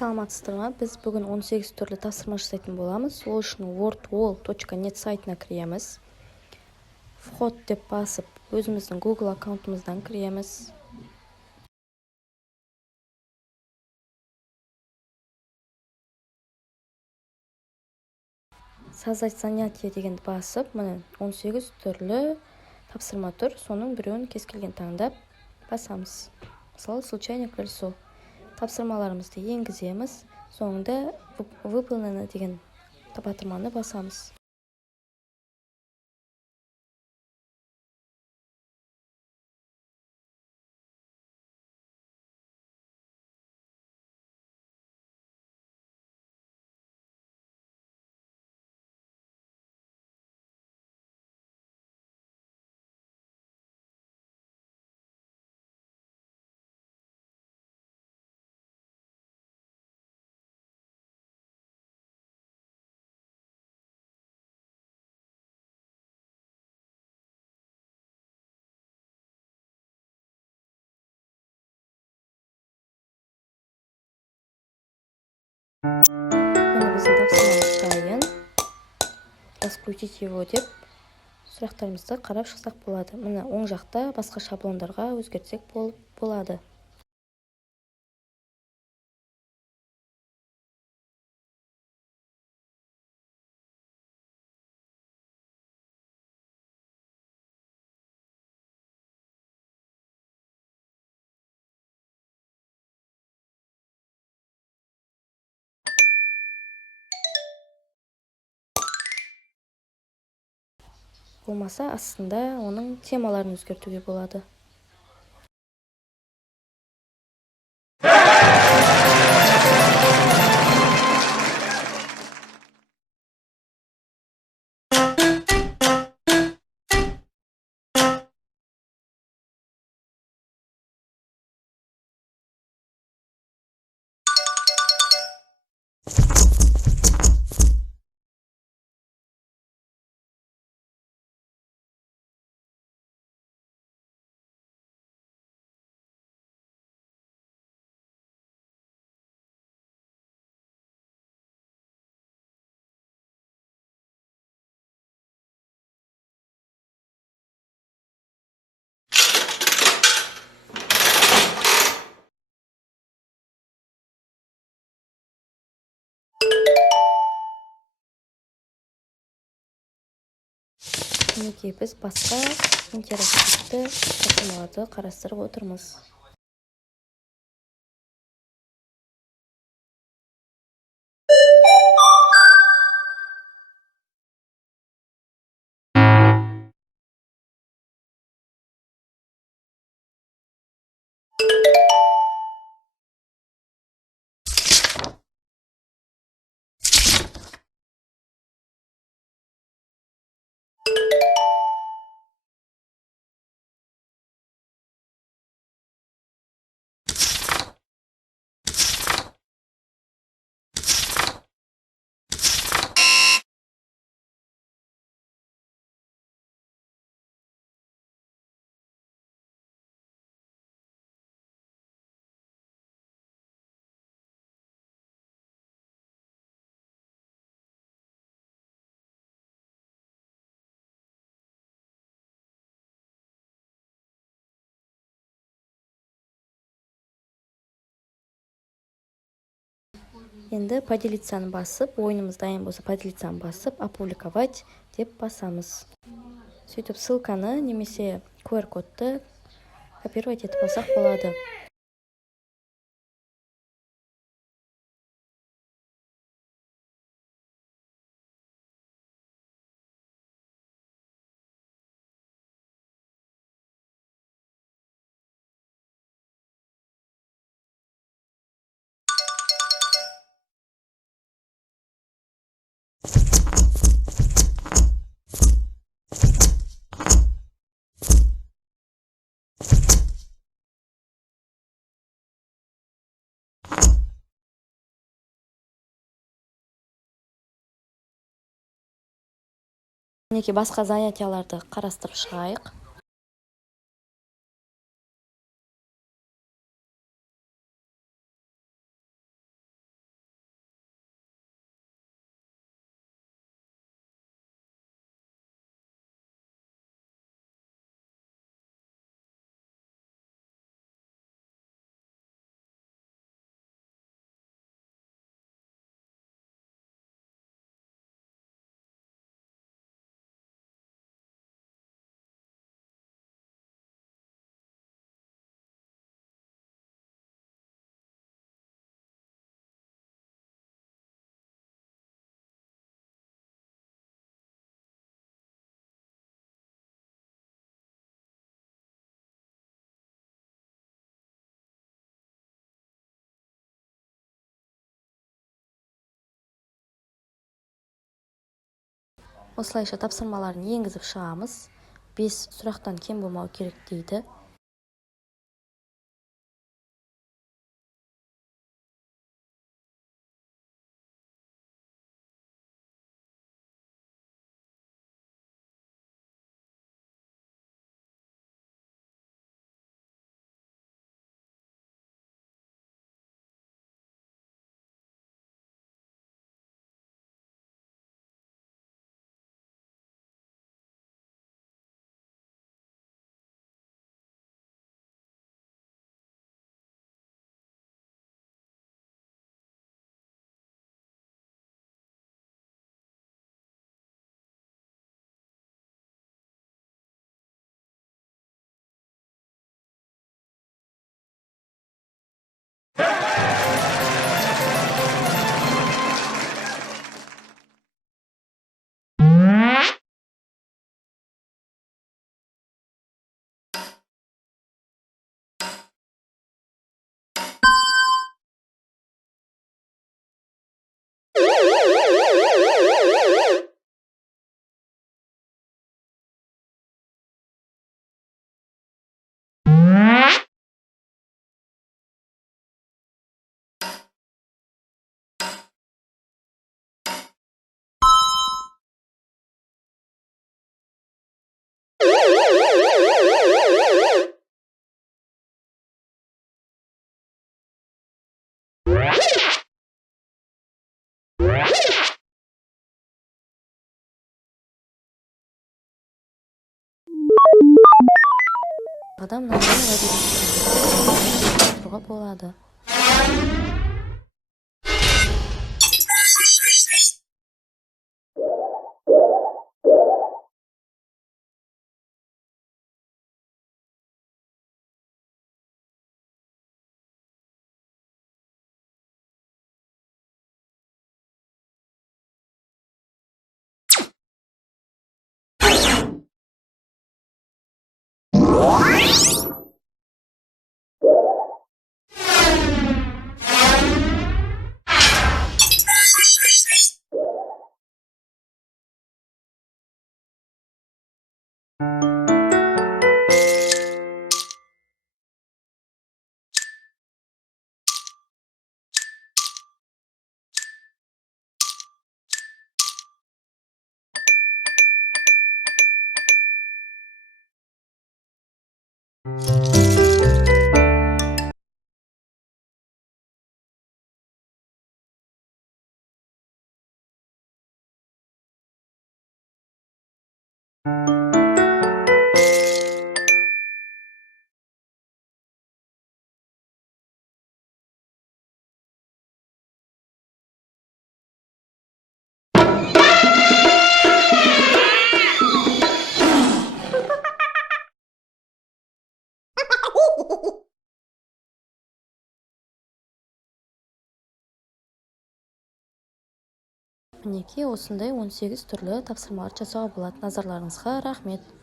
Саламатсыздарма, біз бүгін 18 түрлі тапсырма жасайтын боламыз. Ол үшін wordwall.net сайтына кіреміз. Вход деп басып, өзіміздің Google аккаунтымыздан кіреміз. Создать занятие дегенді басып, міне 18 түрлі тапсырма тұр. Соның біреуін кез келген таңдап басамыз. Мысалы, случайное колесо. Тапсырмаларымызды енгіземіз. Соңында выполнено деген батырманы басамыз. Міне біздің тапсырмамыз дайын. Раскрутить его деп сұрақтарымызды қарап шықсақ болады. Міне оң жақта басқа шаблондарға өзгертсек болады. Болмаса астында оның темаларын өзгертуге болады. Мінекей біз басқа интерактивті тапсырмаларды қарастырып отырмыз. Енді поделицаны басып, ойынымыз дайын болса поделицаны басып, опубликовать деп басамыз. Сөйтіп ссылканы немесе QR-кодты копировать етіп алсақ болады. Мінекей басқа занятияларды қарастырып шығайық. осылайша тапсырмаларын енгізіп шығамыз. 5 сұрақтан кем болмау керек дейді. Адам мынандай болады. Мінекей осындай 18 түрлі тапсырмалар жасауға болады. Назарларыңызға рахмет.